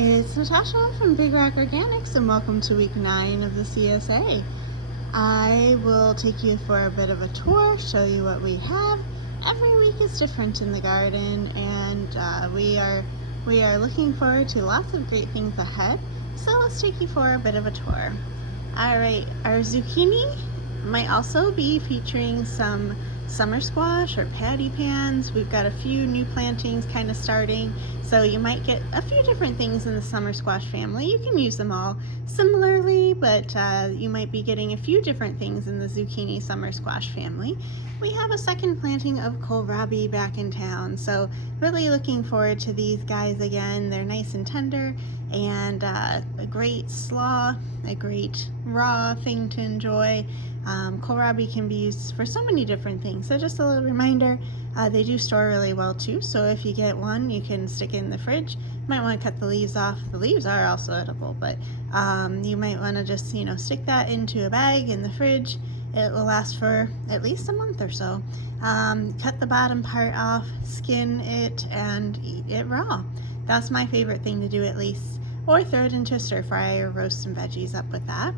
It's Natasha from Big Rock Organics and welcome to week 9 of the CSA. I will take you for a bit of a tour, show you what we have. Every week is different in the garden and we are looking forward to lots of great things ahead. So let's take you for a bit of a tour. Alright, our zucchini might also be featuring some summer squash or patty pans. We've got a few new plantings kind of starting, so you might get a few different things in the summer squash family. You can use them all similarly, but you might be getting a few different things in the zucchini summer squash family. We have a second planting of kohlrabi back in town, so really looking forward to these guys again. They're nice and tender and a great slaw, a great raw thing to enjoy. Kohlrabi can be used for so many different things, so just a little reminder, they do store really well too, so if you get one you can stick it in the fridge. You might want to cut the leaves off. The leaves are also edible, but you might want to just stick that into a bag in the fridge. It will last for at least a month or so. Cut the bottom part off, skin it, and eat it raw. That's my favorite thing to do, at least, or throw it into a stir fry or roast some veggies up with that.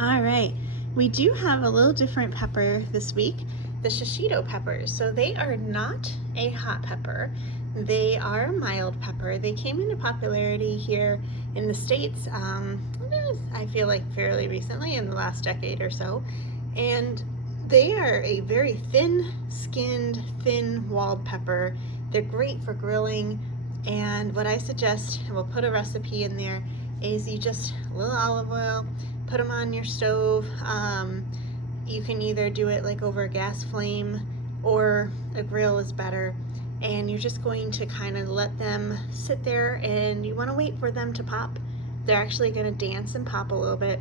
Alright, we do have a little different pepper this week, the Shishito peppers. So they are not a hot pepper, they are a mild pepper. They came into popularity here in the States, I feel like fairly recently, in the last decade or so, and they are a very thin-skinned, thin-walled pepper. They're great for grilling, and what I suggest, and we'll put a recipe in there, is you just a little olive oil, put them on your stove. You can either do it like over a gas flame or a grill is better, and you're just going to kind of let them sit there, and you want to wait for them to pop. They're actually going to dance and pop a little bit.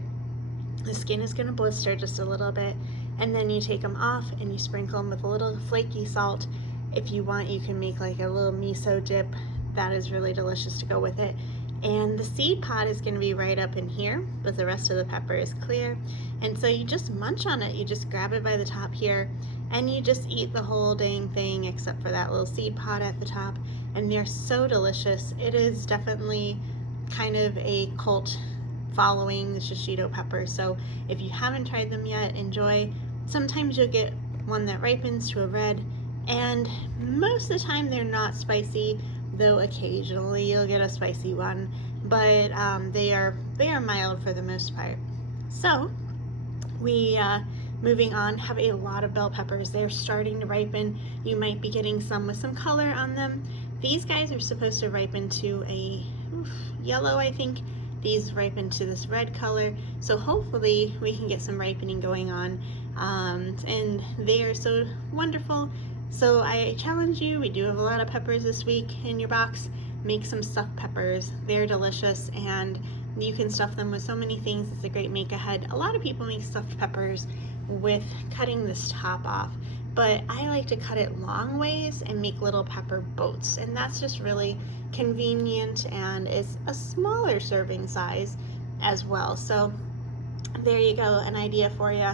The skin is going to blister just a little bit, and then you take them off and you sprinkle them with a little flaky salt. If you want, you can make like a little miso dip. That is really delicious to go with it. And the seed pod is going to be right up in here, but the rest of the pepper is clear. And so you just munch on it. You just grab it by the top here, and you just eat the whole dang thing except for that little seed pod at the top. And they're so delicious. It is definitely kind of a cult following, the Shishito pepper. So if you haven't tried them yet, enjoy. Sometimes you'll get one that ripens to a red, and most of the time they're not spicy, though occasionally you'll get a spicy one, but they are mild for the most part. So we moving on, have a lot of bell peppers. They're starting to ripen. You might be getting some with some color on them. These guys are supposed to ripen to a yellow, I think. These ripen to this red color, so hopefully we can get some ripening going on, and they are so wonderful. So I challenge you, we do have a lot of peppers this week in your box. Make some stuffed peppers. They're delicious, and you can stuff them with so many things. It's a great make ahead. A lot of people make stuffed peppers with cutting this top off, but I like to cut it long ways and make little pepper boats, and that's just really convenient, and it's a smaller serving size as well. So there you go, an idea for you.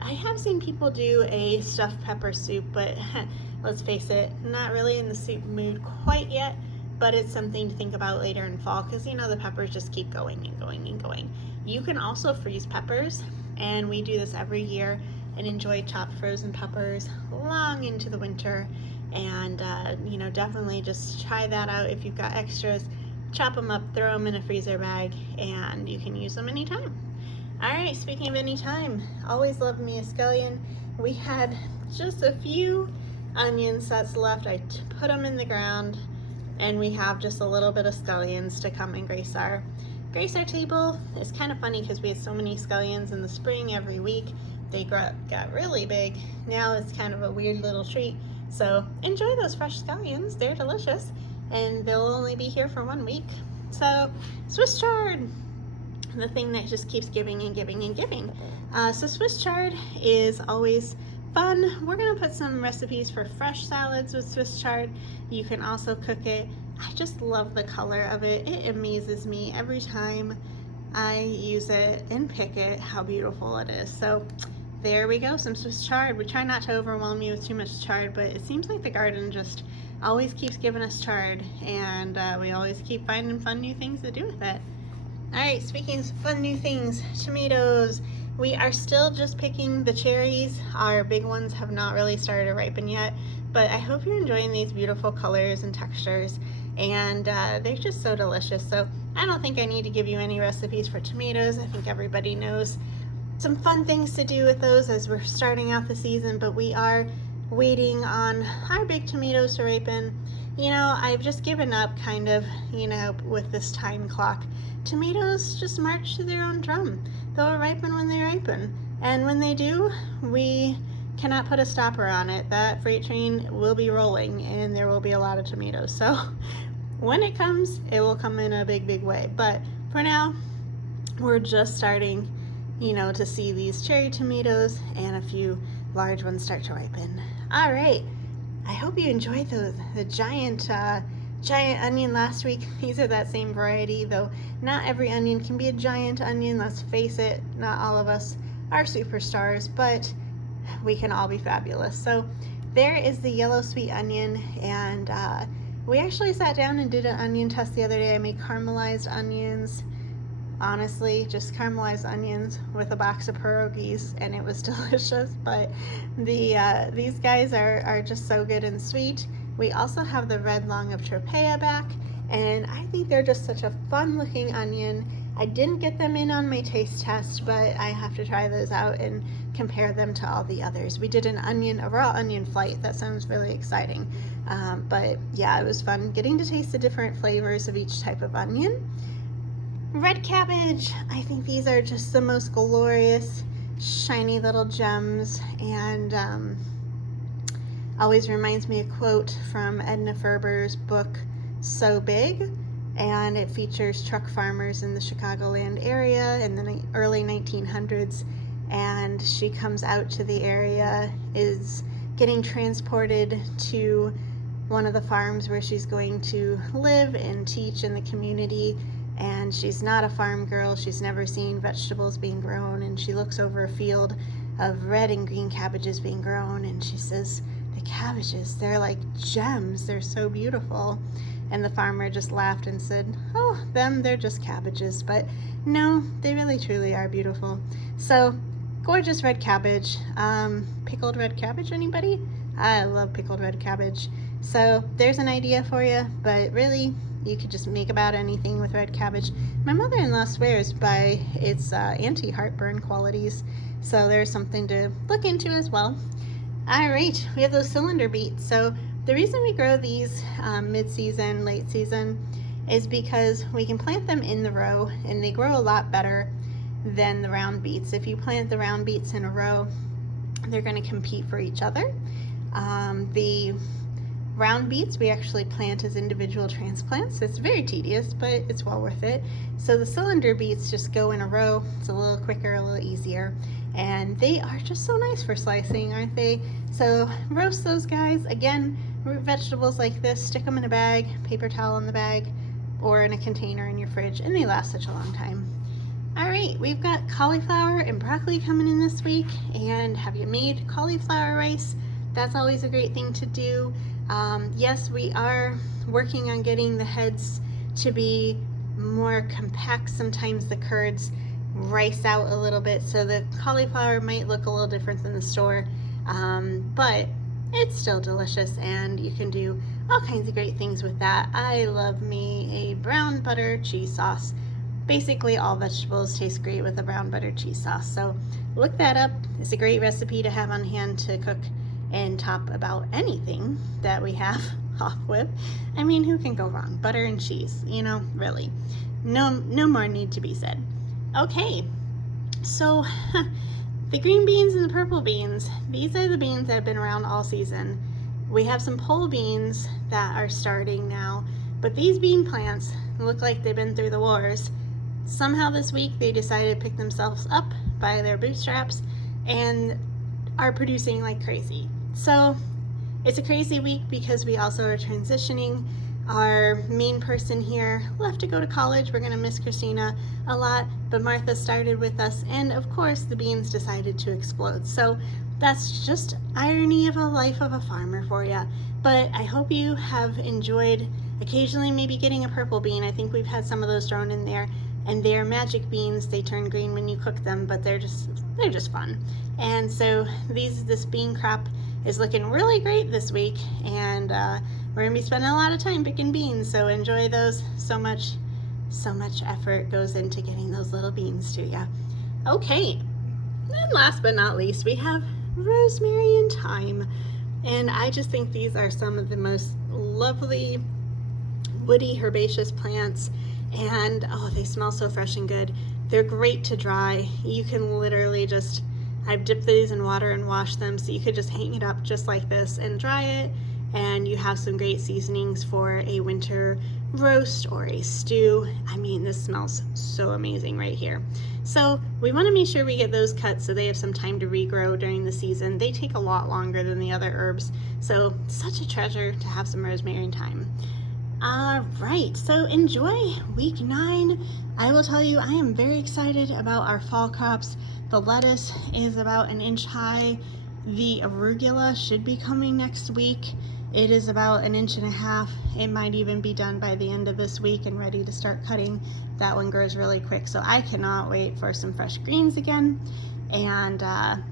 I have seen people do a stuffed pepper soup, but let's face it, not really in the soup mood quite yet, but it's something to think about later in fall, because the peppers just keep going and going and going. You can also freeze peppers, and we do this every year and enjoy chopped frozen peppers long into the winter. And definitely just try that out. If you've got extras, chop them up, throw them in a freezer bag, and you can use them anytime. Alright, speaking of anytime, always love me a scallion. We had just a few onion sets left. I put them in the ground, and we have just a little bit of scallions to come and grace our table. It's kind of funny because we had so many scallions in the spring every week. They got really big. Now it's kind of a weird little treat. So enjoy those fresh scallions. They're delicious, and they'll only be here for 1 week. So Swiss chard, the thing that just keeps giving and giving and giving. So Swiss chard is always fun. We're gonna put some recipes for fresh salads with Swiss chard. You can also cook it. I just love the color of it. It amazes me every time I use it and pick it, how beautiful it is. So there we go, some Swiss chard. We try not to overwhelm you with too much chard, but it seems like the garden just always keeps giving us chard, and we always keep finding fun new things to do with it. Alright, speaking of fun new things, tomatoes. We are still just picking the cherries. Our big ones have not really started to ripen yet, but I hope you're enjoying these beautiful colors and textures, and they're just so delicious. So I don't think I need to give you any recipes for tomatoes. I think everybody knows some fun things to do with those as we're starting out the season, but we are waiting on our big tomatoes to ripen. You know, I've just given up kind of, you know, with this time clock. Tomatoes just march to their own drum. They'll ripen when they ripen, and when they do, we cannot put a stopper on it. That freight train will be rolling, and there will be a lot of tomatoes. So when it comes, it will come in a big way. But for now, we're just starting, you know, to see these cherry tomatoes and a few large ones start to ripen. All right, I hope you enjoyed the giant onion last week. These are that same variety, though not every onion can be a giant onion. Let's face it, not all of us are superstars, but we can all be fabulous. So there is the yellow sweet onion, and we actually sat down and did an onion test the other day. I made caramelized onions. Honestly, just caramelized onions with a box of pierogies, and it was delicious. But these guys are just so good and sweet. We also have the red long of tropea back, and I think they're just such a fun looking onion. I didn't get them in on my taste test, but I have to try those out and compare them to all the others. We did a raw onion flight. That sounds really exciting. But yeah, it was fun getting to taste the different flavors of each type of onion. Red cabbage, I think these are just the most glorious, shiny little gems, and always reminds me a quote from Edna Ferber's book, So Big, and it features truck farmers in the Chicagoland area in the early 1900s, and she comes out to the area, is getting transported to one of the farms where she's going to live and teach in the community. And she's not a farm girl. She's never seen vegetables being grown, and she looks over a field of red and green cabbages being grown, and she says, the cabbages, they're like gems, they're so beautiful. And the farmer just laughed and said, oh, they're just cabbages. But no, they really truly are beautiful. So gorgeous red cabbage. Pickled red cabbage, anybody? I love pickled red cabbage. So there's an idea for you, but really you could just make about anything with red cabbage. My mother-in-law swears by its anti-heartburn qualities, so there's something to look into as well. All right, we have those cylinder beets. So the reason we grow these mid-season, late season, is because we can plant them in the row, and they grow a lot better than the round beets. If you plant the round beets in a row, they're going to compete for each other. The round beets we actually plant as individual transplants. It's very tedious, but it's well worth it. So the cylinder beets just go in a row. It's a little quicker, a little easier, and they are just so nice for slicing, aren't they? So roast those guys. Again, root vegetables like this, stick them in a bag, paper towel in the bag, or in a container in your fridge, and they last such a long time. All right, we've got cauliflower and broccoli coming in this week, and have you made cauliflower rice? That's always a great thing to do. Yes, we are working on getting the heads to be more compact. Sometimes the curds rice out a little bit, so the cauliflower might look a little different than the store, but it's still delicious, and you can do all kinds of great things with that. I love me a brown butter cheese sauce. Basically all vegetables taste great with a brown butter cheese sauce, so look that up. It's a great recipe to have on hand to cook and top about anything that we have off with. I mean, who can go wrong? Butter and cheese, you know, really. No more need to be said. Okay, so the green beans and the purple beans, these are the beans that have been around all season. We have some pole beans that are starting now, but these bean plants look like they've been through the wars. Somehow this week they decided to pick themselves up by their bootstraps and are producing like crazy. So it's a crazy week because we also are transitioning. Our main person here left to go to college. We're gonna miss Christina a lot, but Martha started with us, and of course the beans decided to explode. So That's just irony of a life of a farmer for you. But I hope you have enjoyed occasionally maybe getting a purple bean. I think we've had some of those thrown in there, and they're magic beans. They turn green when you cook them, but they're just fun. And so this bean crop is looking really great this week, and we're gonna be spending a lot of time picking beans, so enjoy those. So much effort goes into getting those little beans to you. Okay, and last but not least, we have rosemary and thyme. And I just think these are some of the most lovely woody herbaceous plants, and oh, they smell so fresh and good. They're great to dry. You can literally I've dipped these in water and washed them, so you could just hang it up just like this and dry it, and you have some great seasonings for a winter roast or a stew. I mean, this smells so amazing right here. So we want to make sure we get those cut so they have some time to regrow during the season. They take a lot longer than the other herbs, so such a treasure to have some rosemary and thyme. All right, so enjoy week 9. I will tell you, I am very excited about our fall crops. The lettuce is about 1 inch high. The arugula should be coming next week. It is about 1.5 inches. It might even be done by the end of this week and ready to start cutting. That one grows really quick, so I cannot wait for some fresh greens again. And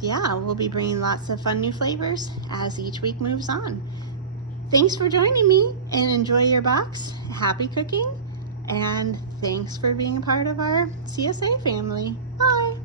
yeah, we'll be bringing lots of fun new flavors as each week moves on. Thanks for joining me, and enjoy your box. Happy cooking, and thanks for being a part of our CSA family. Bye.